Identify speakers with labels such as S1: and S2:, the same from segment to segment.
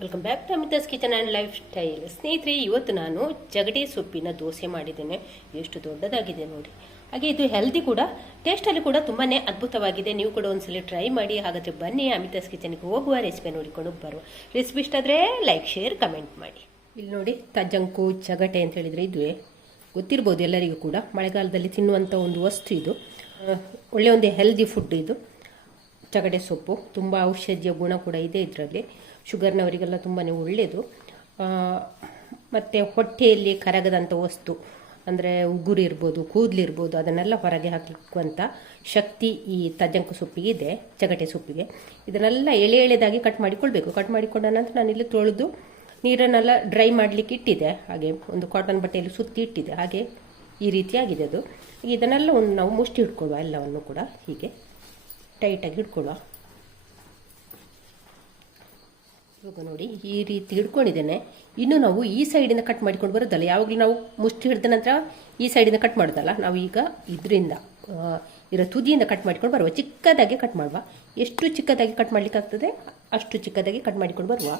S1: Welcome back to Amitha's kitchen and lifestyle ಸ್ನೇಹಿತರೆ, ಇವತ್ತು ನಾನು ಜಗಡೆ ಸೊಪ್ಪಿನ ದೋಸೆ ಮಾಡಿದ್ದೇನೆ. ಎಷ್ಟು ದೊಡ್ಡದಾಗಿದೆ ನೋಡಿ. ಹಾಗೆ ಇದು ಹೆಲ್ದಿ ಕೂಡ ಟೇಸ್ಟಲ್ಲಿ ಕೂಡ ತುಂಬಾ ಅದ್ಭುತವಾಗಿದೆ. ನೀವು ಕೂಡ ಒಂದ್ಸಲ ಟ್ರೈ ಮಾಡಿ, ಹಾಗಾದರೆ ಬನ್ನಿ ಅಮಿತಾಸ್ ಕಿಚನ್ಗೆ ಹೋಗುವ ರೆಸಿಪಿ ನೋಡಿಕೊಂಡು ಬರುವ. ರೆಸಿಪಿ ಇಷ್ಟ ಆದರೆ ಲೈಕ್ ಶೇರ್ ಕಮೆಂಟ್ ಮಾಡಿ. ಇಲ್ಲಿ ನೋಡಿ, ತಜ್ಜಂಕು ಜಗಟೆ ಅಂತ ಹೇಳಿದರೆ ಇದುವೇ. ಗೊತ್ತಿರ್ಬೋದು ಎಲ್ಲರಿಗೂ ಕೂಡ. ಮಳೆಗಾಲದಲ್ಲಿ ತಿನ್ನುವಂಥ ಒಂದು ವಸ್ತು ಇದು. ಒಳ್ಳೆಯ ಒಂದು ಹೆಲ್ದಿ ಫುಡ್ ಇದು. ಚಗಡೆ ಸೊಪ್ಪು. ತುಂಬ ಔಷಧಿಯ ಗುಣ ಕೂಡ ಇದೆ ಇದರಲ್ಲಿ. ಶುಗರ್ನವರಿಗೆಲ್ಲ ತುಂಬಾ ಒಳ್ಳೆಯದು ಮತ್ತು ಹೊಟ್ಟೆಯಲ್ಲಿ ಕರಗದಂಥ ವಸ್ತು, ಅಂದರೆ ಉಗುರು ಇರ್ಬೋದು ಕೂದಲಿರ್ಬೋದು ಅದನ್ನೆಲ್ಲ ಹೊರಗೆ ಹಾಕಿಕ್ಕುವಂಥ ಶಕ್ತಿ ಈ ತಜ್ಜಂಕು ಸೊಪ್ಪಿಗೆ ಇದೆ, ಚಗಟೆ ಸೊಪ್ಪಿಗೆ. ಇದನ್ನೆಲ್ಲ ಎಳೆ ಎಳೆದಾಗಿ ಕಟ್ ಮಾಡಿಕೊಳ್ಬೇಕು. ಕಟ್ ಮಾಡಿಕೊಂಡ ನಂತರ ನಾನಿಲ್ಲಿ ತೊಳೆದು ನೀರನ್ನೆಲ್ಲ ಡ್ರೈ ಮಾಡಲಿಕ್ಕೆ ಇಟ್ಟಿದೆ. ಹಾಗೆ ಒಂದು ಕಾಟನ್ ಬಟ್ಟೆಯಲ್ಲಿ ಸುತ್ತಿ ಇಟ್ಟಿದೆ. ಹಾಗೆ ಈ ರೀತಿಯಾಗಿದೆ ಅದು. ಇದನ್ನೆಲ್ಲ ಒಂದು ನಾವು ಮುಷ್ಟಿ ಹಿಡ್ಕೊಳ್ಳುವ ಎಲ್ಲವನ್ನು ಕೂಡ ಹೀಗೆ ಟೈಟಾಗಿ ಹಿಡ್ಕೊಳ್ಳುವ ಇವಾಗ ನೋಡಿ ಈ ರೀತಿ ಹಿಡ್ಕೊಂಡಿದ್ದೇನೆ. ಇನ್ನು ನಾವು ಈ ಸೈಡಿಂದ ಕಟ್ ಮಾಡಿಕೊಂಡು ಬರೋದಲ್ಲ ಯಾವಾಗಲೂ ನಾವು ಮುಷ್ಟಿ ಹಿಡಿದ ನಂತರ ಈ ಸೈಡಿಂದ ಕಟ್ ಮಾಡೋದಲ್ಲ ನಾವು ಈಗ ಇದರಿಂದ ಇರೋ ತುದಿಯಿಂದ ಕಟ್ ಮಾಡಿಕೊಂಡು ಬರುವ. ಚಿಕ್ಕದಾಗಿ ಕಟ್ ಮಾಡುವ. ಎಷ್ಟು ಚಿಕ್ಕದಾಗಿ ಕಟ್ ಮಾಡ್ಲಿಕ್ಕೆ ಆಗ್ತದೆ ಅಷ್ಟು ಚಿಕ್ಕದಾಗಿ ಕಟ್ ಮಾಡಿಕೊಂಡು ಬರುವ.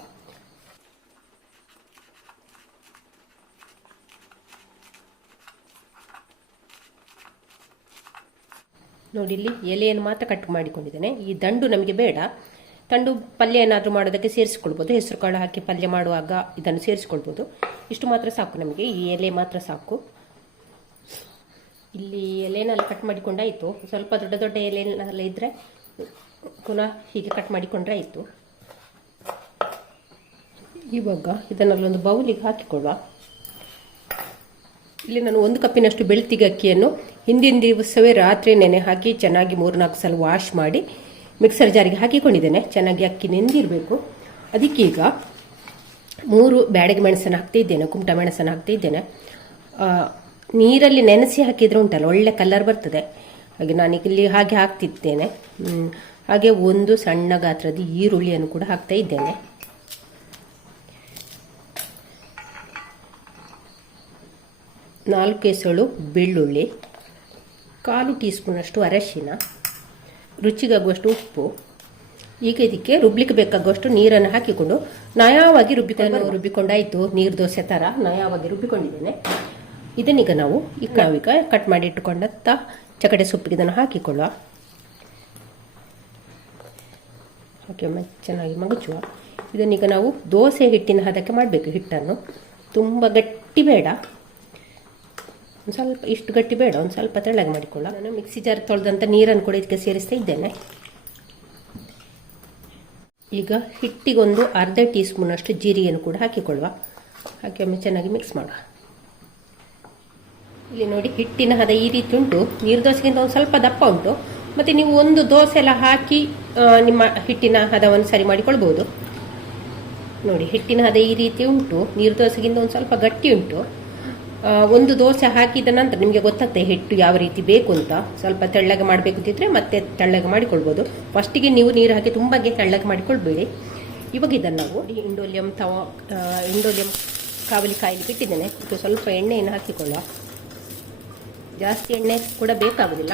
S1: ನೋಡಿ ಇಲ್ಲಿ ಎಲೆಯನ್ನು ಮಾತ್ರ ಕಟ್ ಮಾಡಿಕೊಂಡಿದ್ದೇನೆ. ಈ ದಂಡು ನಮಗೆ ಬೇಡ. ದಂಡು ಪಲ್ಯ ಏನಾದರೂ ಮಾಡೋದಕ್ಕೆ ಸೇರಿಸ್ಕೊಳ್ಬೋದು. ಹೆಸರು ಕಾಳು ಹಾಕಿ ಪಲ್ಯ ಮಾಡುವಾಗ ಇದನ್ನು ಸೇರಿಸ್ಕೊಳ್ಬೋದು. ಇಷ್ಟು ಮಾತ್ರ ಸಾಕು ನಮಗೆ. ಈ ಎಲೆ ಮಾತ್ರ ಸಾಕು. ಇಲ್ಲಿ ಎಲೆನಲ್ಲಿ ಕಟ್ ಮಾಡಿಕೊಂಡಾಯಿತು ಸ್ವಲ್ಪ ದೊಡ್ಡ ದೊಡ್ಡ ಎಲೆನೆಲ್ಲ ಇದ್ದರೆ ಪುನಃ ಹೀಗೆ ಕಟ್ ಮಾಡಿಕೊಂಡ್ರೆ ಆಯಿತು. ಇವಾಗ ಇದನ್ನಲ್ಲೊಂದು ಬೌಲಿಗೆ ಹಾಕಿಕೊಳ್ಳುವ. ಇಲ್ಲಿ ನಾನು ಒಂದು ಕಪ್ಪಿನಷ್ಟು ಬೆಳ್ತಿಗೆ ಅಕ್ಕಿಯನ್ನು ಹಿಂದಿನ ದಿವಸವೇ ರಾತ್ರಿ ನೆನೆ ಹಾಕಿ ಚೆನ್ನಾಗಿ ಮೂರ್ನಾಲ್ಕು ಸಲ ವಾಶ್ ಮಾಡಿ ಮಿಕ್ಸರ್ ಜಾರಿಗೆ ಹಾಕಿಕೊಂಡಿದ್ದೇನೆ. ಚೆನ್ನಾಗಿ ಅಕ್ಕಿ ನೆಂದಿರಬೇಕು. ಅದಕ್ಕೀಗ ಮೂರು ಬ್ಯಾಡಗೆ ಮೆಣಸನ್ನು ಹಾಕ್ತಾ ಇದ್ದೇನೆ ಕುಮಟ ಮೆಣಸನ್ನು ಹಾಕ್ತಾ ಇದ್ದೇನೆ ಆ, ನೀರಲ್ಲಿ ನೆನೆಸಿ ಹಾಕಿದರೆ ಉಂಟಲ್ಲ ಒಳ್ಳೆ ಕಲರ್ ಬರ್ತದೆ. ಹಾಗೆ ನಾನು ಇಲ್ಲಿ ಹಾಗೆ ಹಾಕ್ತಿದ್ದೇನೆ. ಹಾಗೆ ಒಂದು ಸಣ್ಣ ಗಾತ್ರದ ಈರುಳ್ಳಿಯನ್ನು ಕೂಡ ಹಾಕ್ತಾ ಇದ್ದೇನೆ. ನಾಲ್ಕು ಎಸಳು ಬೆಳ್ಳುಳ್ಳಿ ಕಾಲು ಟೀ ಸ್ಪೂನಷ್ಟು ಅರಶಿನ. ರುಚಿಗಾಗುವಷ್ಟು ಉಪ್ಪು ಈಗ ಇದಕ್ಕೆ ರುಬ್ಲಿಕ್ಕೆ ಬೇಕಾಗುವಷ್ಟು ನೀರನ್ನು ಹಾಕಿಕೊಂಡು ನಯವಾಗಿ ರುಬ್ಬಿಕೊಂಡು ರುಬ್ಬಿಕೊಂಡಾಯಿತು. ನೀರು ದೋಸೆ ಥರ ನಯವಾಗಿ ರುಬ್ಬಿಕೊಂಡಿದ್ದೇನೆ. ಇದನ್ನೀಗ ನಾವು ಈಗ ನಾವೀಗ ಕಟ್ ಮಾಡಿ ಇಟ್ಟುಕೊಂಡಂಥ ಚಕಡೆ ಸೊಪ್ಪಿಗೆ ಇದನ್ನು ಹಾಕಿಕೊಳ್ಳುವ. ಹಾಕಿ ಚೆನ್ನಾಗಿ ಮಗುಚುವ. ಇದನ್ನೀಗ ನಾವು ದೋಸೆ ಹಿಟ್ಟಿನ ಹದಕ್ಕೆ ಮಾಡಬೇಕು ಹಿಟ್ಟನ್ನು. ತುಂಬ ಗಟ್ಟಿ ಬೇಡ. ಒಂದು ಸ್ವಲ್ಪ ಇಷ್ಟು ಗಟ್ಟಿ ಬೇಡ, ಒಂದು ಸ್ವಲ್ಪ ತೆಳ್ಳಗೆ ಮಾಡಿಕೊಳ್ಳ ನಾನು ಮಿಕ್ಸಿ ಜಾರ್ ತೊಳೆದಂಥ ನೀರನ್ನು ಕೂಡ ಇದಕ್ಕೆ ಸೇರಿಸ್ತಾ ಇದ್ದೇನೆ. ಈಗ ಹಿಟ್ಟಿಗೊಂದು ಅರ್ಧ ಟೀ ಸ್ಪೂನಷ್ಟು ಜೀರಿಗೆಯನ್ನು ಕೂಡ ಹಾಕಿಕೊಳ್ಳುವ. ಹಾಕಿ ಒಮ್ಮೆ ಚೆನ್ನಾಗಿ ಮಿಕ್ಸ್ ಮಾಡುವ. ಇಲ್ಲಿ ನೋಡಿ ಹಿಟ್ಟಿನ ಹದ ಈ ರೀತಿ ಉಂಟು. ನೀರು ದೋಸೆಗಿಂತ ಒಂದು ಸ್ವಲ್ಪ ದಪ್ಪ ಉಂಟು. ಮತ್ತು ನೀವು ಒಂದು ದೋಸೆ ಎಲ್ಲ ಹಾಕಿ ನಿಮ್ಮ ಹಿಟ್ಟಿನ ಹದವನ್ನು ಸರಿ ಮಾಡಿಕೊಳ್ಬೋದು. ನೋಡಿ, ಹಿಟ್ಟಿನ ಹದ ಈ ರೀತಿ ಉಂಟು. ನೀರು ದೋಸೆಗಿಂತ ಒಂದು ಸ್ವಲ್ಪ ಗಟ್ಟಿ ಉಂಟು. ಒಂದು ದೋಸೆ ಹಾಕಿದ ನಂತರ ನಿಮಗೆ ಗೊತ್ತಾಗ್ತದೆ ಹಿಟ್ಟು ಯಾವ ರೀತಿ ಬೇಕು ಅಂತ. ಸ್ವಲ್ಪ ತೆಳ್ಳಗೆ ಮಾಡಬೇಕು ಅಂತಿದ್ರೆ ಮತ್ತೆ ತೆಳ್ಳಗೆ ಮಾಡಿಕೊಳ್ಬೋದು. ಫಸ್ಟಿಗೆ ನೀವು ನೀರು ಹಾಕಿ ತುಂಬಾಗೆ ತೆಳ್ಳಗೆ ಮಾಡಿಕೊಳ್ಬೇಡಿ. ಇವಾಗ ಇದನ್ನು ನಾವು ಇಂಡೋಲಿಯಂ ತವ ಇಂಡೋಲಿಯಂ ಕಾವಲಿ ಕಾಯಿಲಿ ಇಟ್ಟಿದ್ದೇನೆ. ಇದು ಸ್ವಲ್ಪ ಎಣ್ಣೆಯನ್ನು ಹಾಕಿಕೊಳ್ಳುವ. ಜಾಸ್ತಿ ಎಣ್ಣೆ ಕೂಡ ಬೇಕಾಗೋದಿಲ್ಲ.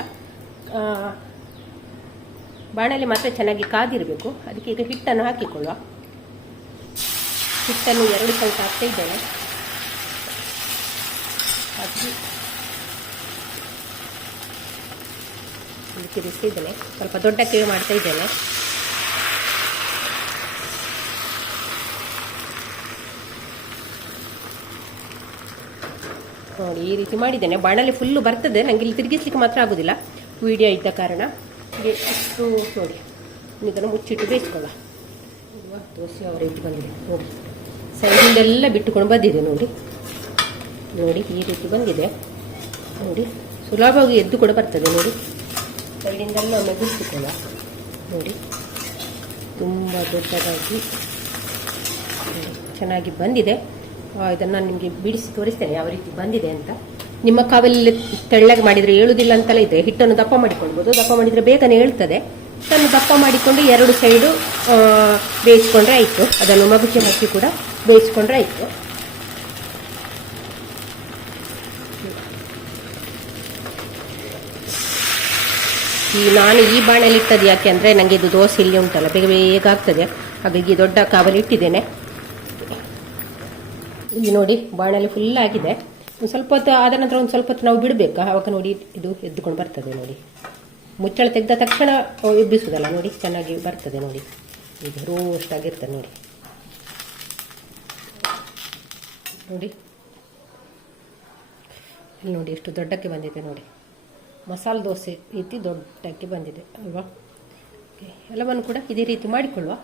S1: ಬಾಣಲೆ ಮಾತ್ರ ಚೆನ್ನಾಗಿ ಕಾದಿರಬೇಕು. ಅದಕ್ಕೆ ಈಗ ಹಿಟ್ಟನ್ನು ಹಾಕಿಕೊಳ್ಳುವ. ಹಿಟ್ಟನ್ನು ಎರಡು ಸ್ವಲ್ಪ ಹಾಕ್ತಾ ಇದ್ದೇನೆ. ಇಲ್ಲಿ ತಿರುಗಿಸ್ತಾ ಇದ್ದೇನೆ. ಸ್ವಲ್ಪ ದೊಡ್ಡ ಅಕ್ಕಿಗೆ ಮಾಡ್ತಾ ಇದ್ದೇನೆ. ನೋಡಿ, ಈ ರೀತಿ ಮಾಡಿದ್ದೇನೆ. ಬಾಣಲೆ ಫುಲ್ಲು ಬರ್ತದೆ. ನನಗೆ ಇಲ್ಲಿ ತಿರುಗಿಸ್ಲಿಕ್ಕೆ ಮಾತ್ರ ಆಗೋದಿಲ್ಲ. ವಿಡಿಯೋ ಇದ್ದ ಕಾರಣ. ಅಷ್ಟು ನೋಡಿ. ಇದನ್ನು ಮುಚ್ಚಿಟ್ಟು ಬೇಯಿಸ್ಕೊಳ್ಳ? ದೋಸೆ ಅವರ ಇಟ್ಟು ಬಂದಿದೆ. ನೋಡಿ. ಸೈಡಿಂದೆಲ್ಲ ಬಿಟ್ಟುಕೊಂಡು ಬಂದಿದೆ ನೋಡಿ. ನೋಡಿ, ಈ ರೀತಿ ಬಂದಿದೆ. ನೋಡಿ, ಸುಲಭವಾಗಿ ಎದ್ದು ಕೂಡ ಬರ್ತದೆ, ನೋಡಿ. ಸೈಡಿಂದೆಲ್ಲ ಒಮ್ಮೆ ಬಿಡಿಸಿಕೊಳ್ಳ ನೋಡಿ, ತುಂಬ ದೊಡ್ಡದಾಗಿ, ಚೆನ್ನಾಗಿ ಬಂದಿದೆ. ಇದನ್ನು ನಾನು ನಿಮಗೆ ಬಿಡಿಸಿ ತೋರಿಸ್ತೇನೆ ಯಾವ ರೀತಿ ಬಂದಿದೆ ಅಂತ. ನಿಮ್ಮ ಕಾವಲ್ಲಿ ತೆಳ್ಳಗೆ ಮಾಡಿದರೆ ಏಳುದಿಲ್ಲ ಅಂತೆಲ್ಲ ಇದೆ. ಹಿಟ್ಟನ್ನು ದಪ್ಪ ಮಾಡಿಕೊಳ್ಬೋದು. ದಪ್ಪ ಮಾಡಿದರೆ ಬೇಗನೆ ಏಳ್ತದೆ. ಅದನ್ನು ದಪ್ಪ ಮಾಡಿಕೊಂಡು ಎರಡು ಸೈಡು ಬೇಯಿಸ್ಕೊಂಡ್ರೆ ಆಯಿತು. ಅದನ್ನು ಮಗುಚಿ ಹಾಕಿ ಕೂಡ ಬೇಯಿಸ್ಕೊಂಡ್ರೆ ಆಯಿತು. ಈ ನಾನು ಈ ಬಾಣೆಯಲ್ಲಿ ಇಟ್ಟದ್ದು ಯಾಕೆ ಅಂದರೆ ನನಗೆ ಇದು ದೋಸೆ ಇಲ್ಲಿ ಉಂಟಲ್ಲ, ಬೇಗ ಬೇಗ ಆಗ್ತದೆ. ಹಾಗಾಗಿ ದೊಡ್ಡ ಕಾವಲಿ ಇಟ್ಟಿದ್ದೇನೆ. ಇಲ್ಲಿ ನೋಡಿ ಬಾಣಲಿ ಫುಲ್ ಆಗಿದೆ. ಒಂದು ಸ್ವಲ್ಪ ಹೊತ್ತು ಆದ ನಂತರ ಒಂದು ಸ್ವಲ್ಪ ಹೊತ್ತು ನಾವು ಬಿಡಬೇಕು. ಆವಾಗ ನೋಡಿ ಇದು ಎದ್ದುಕೊಂಡು ಬರ್ತದೆ ನೋಡಿ. ಮುಚ್ಚಳ ತೆಗೆದ ತಕ್ಷಣ ಎಬ್ಬಿಸೋದಲ್ಲ ನೋಡಿ, ಚೆನ್ನಾಗಿ ಬರ್ತದೆ ನೋಡಿ. ಇದು ರೋಸ್ಟ್ ಆಗಿರ್ತದೆ ನೋಡಿ. ನೋಡಿ. ಇಲ್ಲಿ ನೋಡಿ, ಎಷ್ಟು ದೊಡ್ಡಕ್ಕೆ ಬಂದಿದೆ ನೋಡಿ. ಮಸಾಲೆ ದೋಸೆ ರೀತಿ ದೊಡ್ಡಕ್ಕೆ ಬಂದಿದೆ ಅಲ್ವಾ? ಎಲ್ಲವನ್ನು ಕೂಡ ಇದೇ ರೀತಿ ಮಾಡಿಕೊಳ್ಳುವ